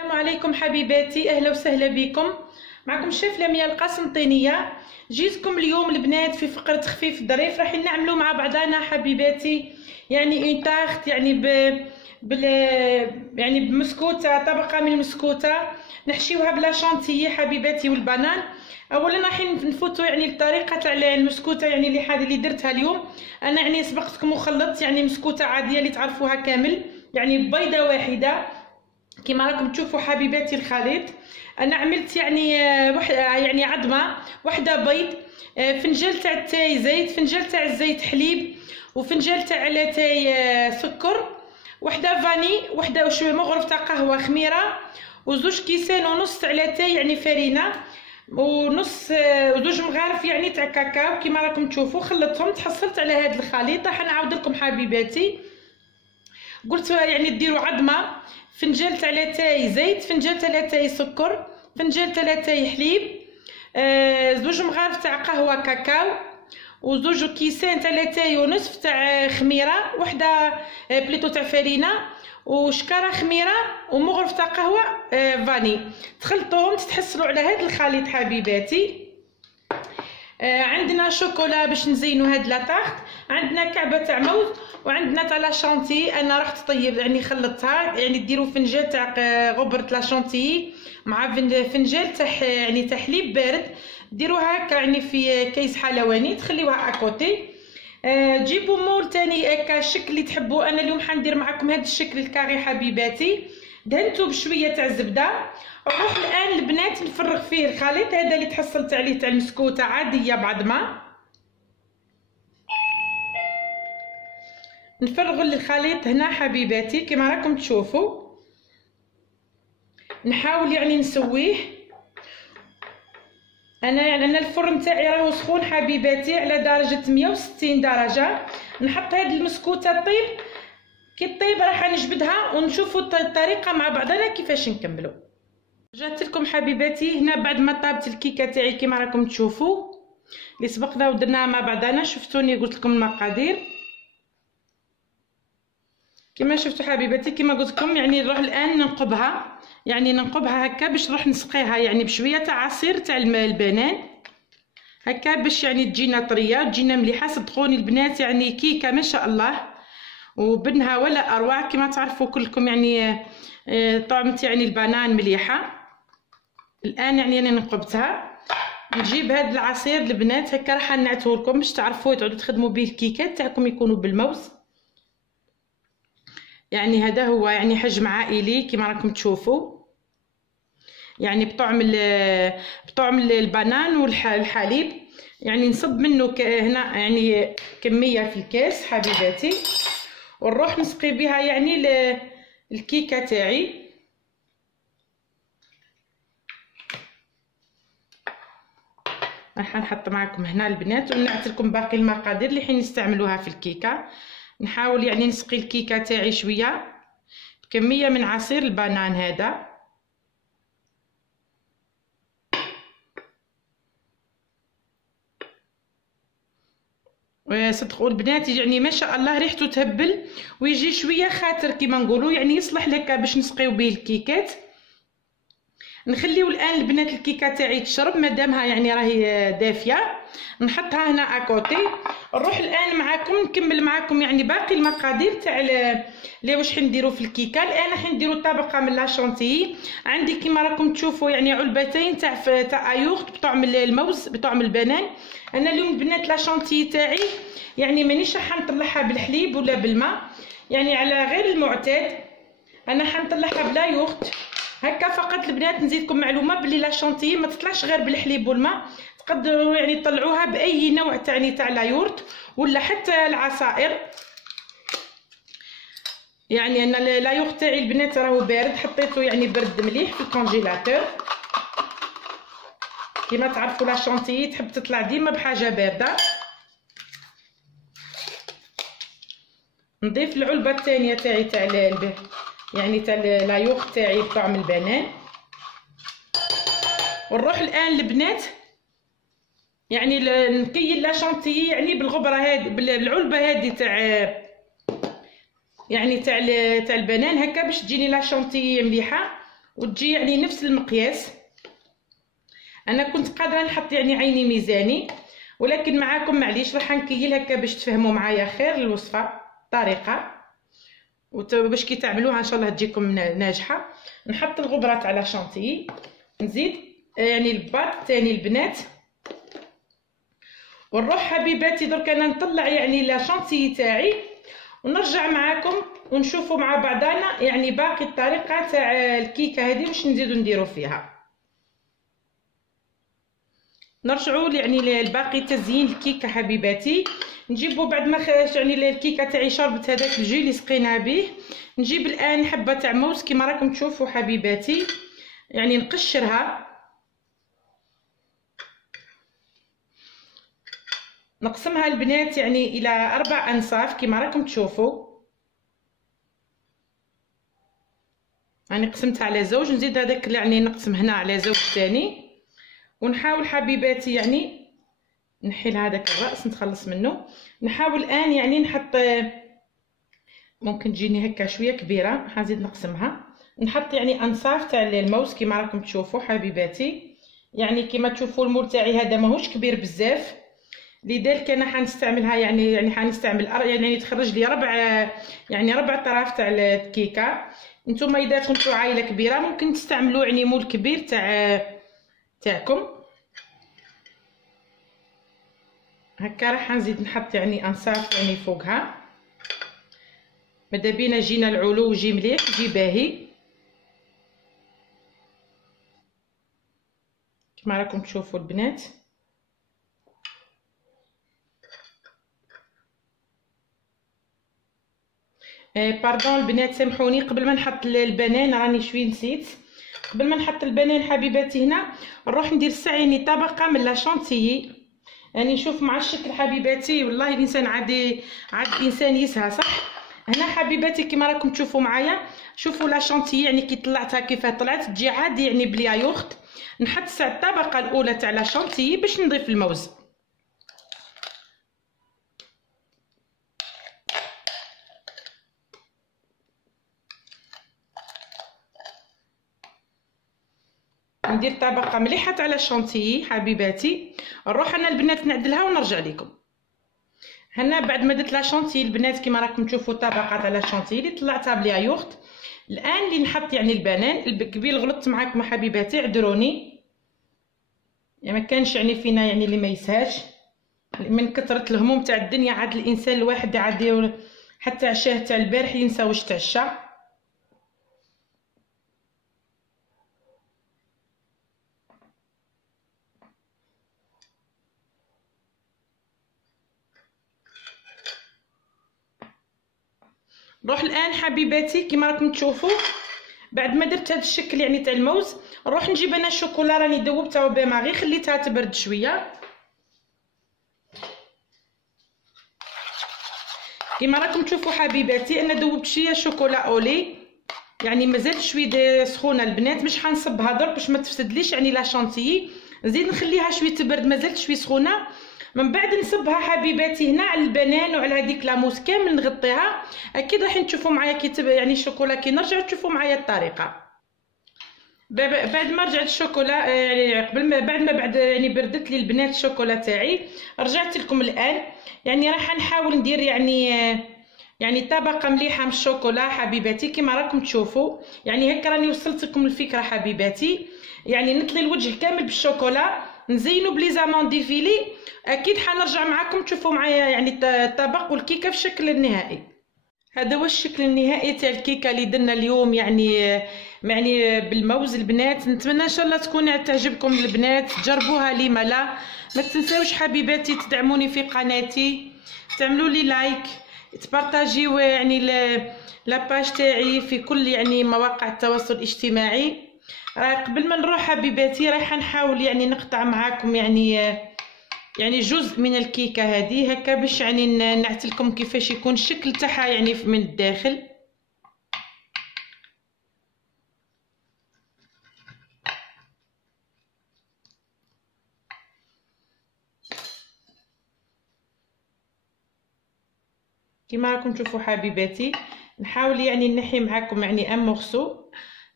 السلام عليكم حبيباتي، اهلا وسهلا بكم. معكم شيف لميا القسنطينيه. جيتكم اليوم البنات في فقره تخفيف الظريف. راح نعملوا مع بعضنا حبيباتي يعني اون تارت يعني يعني بمسكوته، طبقه من المسكوته نحشيوها بلا شانتيي حبيباتي والبنان. اولا راح نفوتوا يعني الطريقه تاع المسكوته يعني اللي درتها اليوم. انا يعني سبقتكم وخلطت يعني مسكوته عاديه اللي تعرفوها كامل، يعني بيضه واحده كما راكم تشوفوا حبيباتي الخليط. انا عملت يعني عظمه واحده بيض، فنجان تاع التاي زيت، فنجان تاع الزيت حليب، وفنجان تاع لاتاي سكر، وحده فاني، وحده وشويه مغرف تاع قهوه خميره، وزوج كيسان ونص تاع لاتاي يعني فرينه، ونص وزوج مغارف يعني تاع كاكاو كما راكم تشوفوا. خلطتهم تحصلت على هذا الخليط. راح نعاود لكم حبيباتي. قلت يعني ديروا عظمه، فنجان تاع لاتاي زيت، فنجان تاع لاتاي سكر، فنجان تاع لاتاي حليب، زوج مغارف تاع قهوه كاكاو، وزوج كيسان تاع لاتاي ونصف تاع خميره، وحده بليطو تاع فرينه، وشكاره خميره، ومغرف تاع قهوه فاني. تخلطوهم تتحصلوا على هذا الخليط حبيباتي. عندنا شوكولا باش نزينوا هاد لاطارت، عندنا كعبه تاع موز، وعندنا تاع لا شانتي. انا راح تطيب يعني خلطتها، يعني ديروا فنجان تاع غبره لا شانتي مع فنجان تاع يعني تاع حليب بارد، ديروها هكا يعني في كيس حلواني تخليوها اكوتي. جيبوا مول تاني هكا الشكل اللي تحبوا. انا اليوم حندير معكم هذا الشكل الكاري حبيباتي، دهنته بشويه تاع الزبده. نروح الان البنات نفرغ فيه الخليط هذا اللي تحصلت عليه تاع المسكوته عاديه بعظمه. نفرغ الخليط هنا حبيباتي كما راكم تشوفوا. نحاول يعني نسويه. انا الفرن تاعي راهو سخون حبيباتي على درجه 160 درجه. نحط هذه المسكوته طيب، كي طيب راح نجبدها ونشوفوا الطريقه مع بعضنا كيفاش نكملوا. رجعت لكم حبيباتي هنا بعد ما طابت الكيكه تاعي كما راكم تشوفوا اللي سبقنا ودرناها مع بعضنا. شفتوني قلت لكم المقادير كما شفتوا حبيباتي. كما قلت لكم يعني نروح الان ننقبها، يعني ننقبها هكا باش نروح نسقيها يعني بشويه تاع عصير تاع البنان هكا باش يعني تجينا طريه تجينا مليحه. صدقوني البنات يعني كيكه ما شاء الله وبنها ولا اروع. كما تعرفوا كلكم يعني طعمت يعني البنان مليحه. الان يعني انا نقبتها. نجيب هذا العصير البنات هكا راح نعطيه لكم باش تعرفوا تعودوا تخدموا به الكيكات تاعكم يكونوا بالموز. يعني هذا هو يعني حجم عائلي كما راكم تشوفوا، يعني بطعم البنان والحليب. يعني نصب منه هنا يعني كميه في الكاس حبيباتي، ونروح نسقي بها يعني الكيكه تاعي. راح نحط معكم هنا البنات ونعطي لكم باقي المقادير اللي حين نستعملوها في الكيكه. نحاول يعني نسقي الكيكه تاعي شويه بكميه من عصير البنان هذا. صدقوا البنات يعني ما شاء الله ريحته تهبل ويجي شويه خاطر كيما نقولوا، يعني يصلح لك باش نسقيو به الكيكات. نخليو الان البنات الكيكه تاعي تشرب مادامها يعني راهي دافيه. نحطها هنا اكوتي. نروح الان معاكم نكمل معاكم يعني باقي المقادير تاع اللي واش حنديروا في الكيكه. الان راح نديروا طبقه من لا شانتيي. عندي كما راكم تشوفوا يعني علبتين تاع ايوغت بطعم الموز بطعم البنان. انا اليوم البنات لا شانتيي تاعي يعني مانيش راح نطلعها بالحليب ولا بالماء، يعني على غير المعتاد. انا حنطلعها بلا يوغت هكا فقط. البنات نزيدكم معلومه بلي لا شانتيي ما تطلعش غير بالحليب والماء، تقدروا يعني تطلعوها باي نوع تاع لايورت ولا حتى العصائر. يعني انا لايورت تاعي البنات راهو بارد، حطيته يعني برد مليح في الكونجيلاتور. كما تعرفوا لا شانتيي تحب تطلع ديما بحاجه بارده. نضيف العلبه الثانيه تاعي تاع يعني تاع لايورت تاعي بطعم البنان. ونروح الان البنات يعني نكيل لا شانتيي يعني بالغبره هذه بالعلبه هذه تاع يعني تاع البنان هكا باش تجيني لا شانتيي مليحه وتجي يعني نفس المقياس. انا كنت قادره نحط يعني عيني ميزاني، ولكن معاكم معليش راح نكيل هكا باش تفهموا معايا خير الوصفه الطريقه، باش كي تعملوها ان شاء الله تجيكم ناجحه. نحط الغبره تاع لا شانتيي، نزيد يعني الباط تاني البنات، ونروح حبيباتي درك انا نطلع يعني لا شانتيي تاعي، ونرجع معاكم ونشوفوا مع بعضنا يعني باقي الطريقه تاع الكيكه هذه واش نزيدو نديرو فيها. نرجعوا يعني لباقي تزيين الكيكه حبيباتي. نجيبوا بعد ما يعني الكيكه تاعي شربت هذاك الجي اللي سقينا به، نجيب الان حبه تاع موز كما راكم تشوفوا حبيباتي، يعني نقشرها، نقسمها البنات يعني الى 4 انصاف كما راكم تشوفوا. يعني قسمتها على زوج، نزيد هذاك يعني نقسم هنا على زوج ثاني، ونحاول حبيباتي يعني نحيل هذاك الراس نتخلص منه. نحاول الان يعني نحط، ممكن تجيني هكا شويه كبيره حنزيد نقسمها، نحط يعني انصاف تاع الموز كما راكم تشوفوا حبيباتي. يعني كما تشوفوا المول تاعي هذا ماهوش كبير بزاف، لذلك انا حنستعملها يعني حنستعمل يعني تخرج لي ربع طراف تاع الكيكه. نتوما اذا كنتو عائله كبيره ممكن تستعملوا يعني مول كبير تاعكم. هكا راح نزيد نحط يعني انصاف يعني فوقها، ماذا بينا جينا العلو وجي مليح جي باهي كما راكم تشوفوا البنات. باردون البنات سامحوني، قبل ما نحط البنان راني شوي نسيت، قبل ما نحط البنان حبيباتي هنا نروح ندير يعني طبقه من لا شانتيي. يعني نشوف مع الشكل حبيباتي والله الانسان عاد الانسان يسهى صح. هنا حبيباتي كما راكم تشوفوا معايا، شوفوا لا شانتيي يعني كي طلعتها كيفاه طلعت تجي عادي يعني بلي ياغورت. نحط الطبقه الاولى تاع لا شانتيي باش نضيف الموز. ندير طبقه مليحه تاع لا شانتيي حبيباتي، نروح انا البنات نعدلها ونرجع لكم. هنا بعد ما درت لا شانتيي البنات كما راكم تشوفوا الطبقه تاع لا شانتيي اللي طلعتها بلي ياغورت. الان اللي نحط يعني البنان. القبيل غلطت معاكم حبيباتي عذروني، يعني ما كانش يعني فينا يعني اللي ما يسهاش من كثره الهموم تاع الدنيا، عاد الانسان الواحد عاد حتى عشاه تاع البارح ينسى واش تعشى. نروح الان حبيباتي كما راكم تشوفوا بعد ما درت هذا الشكل يعني تاع الموز، نروح نجيب انا الشوكولا راني ذوبتها وبما غير خليتها تبرد شويه. كما راكم تشوفوا حبيباتي انا ذوبت شويه شوكولا اولي، يعني مازال شويه سخونه البنات، مش حنصبها درك باش ما تفسدليش يعني لا شانتيي، نزيد نخليها شويه تبرد مازالت شويه سخونه. من بعد نصبها حبيباتي هنا على البنان وعلى هذيك لاموس كامل نغطيها. اكيد راح تشوفوا معايا كي يعني الشوكولا كي نرجع تشوفوا معايا الطريقه. بعد ما رجعت الشوكولا يعني قبل ما بعد يعني بردت لي البنات الشوكولا تاعي، رجعت لكم الان. يعني راح نحاول ندير يعني طبقه مليحه من الشوكولا حبيباتي كما راكم تشوفوا. يعني هكا راني وصلت لكم الفكره حبيباتي، يعني نطلي الوجه كامل بالشوكولا، نزينو بلي زامون ديفيلي. اكيد حنرجع معاكم تشوفوا معايا يعني الطبق والكيكه في الشكل النهائي. هذا هو الشكل النهائي تاع الكيكه اللي درنا اليوم يعني بالموز البنات. نتمنى ان شاء الله تكون تعجبكم البنات، جربوها لما لا. ما تنساوش حبيباتي تدعموني في قناتي، تعملوا لي لايك، تبارطاجيو يعني لاباج تاعي في كل يعني مواقع التواصل الاجتماعي. قبل ما نروح حبيباتي رايحه نحاول يعني نقطع معاكم يعني جزء من الكيكه هذه هكا باش يعني نعتلكم كيفاش يكون الشكل تاعها يعني من الداخل. كما راكم تشوفوا حبيباتي نحاول يعني نحي معاكم يعني ان مورسو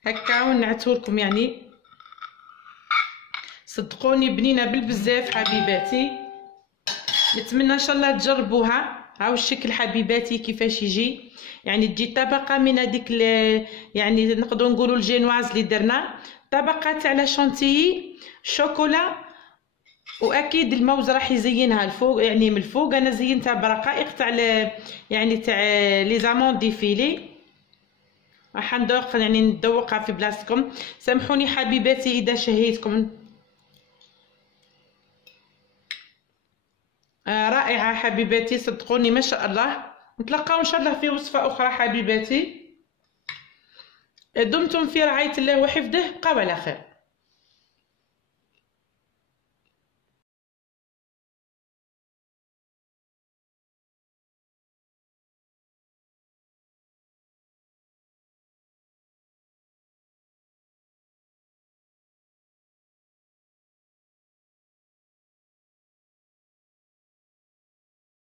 هكا ونعتولكم يعني. صدقوني بنينه بالبزاف حبيباتي، نتمنى ان شاء الله تجربوها. هاو الشكل حبيباتي كيفاش يجي، يعني تجي طبقه من هذيك يعني نقدروا نقولوا الجينواز اللي درنا، طبقه تاع لا شونتيي شوكولا، واكيد الموز راح يزينها الفوق. يعني من الفوق انا زينتها برقائق تاع يعني تاع لي زامون ديفيلي. راح ندوق يعني ندوقها في بلاصتكم. سامحوني حبيباتي اذا شهيتكم. رائعه حبيباتي صدقوني ما شاء الله. نتلاقاو ان شاء الله في وصفه اخرى حبيباتي. دمتم في رعايه الله وحفظه. بقاو على خير.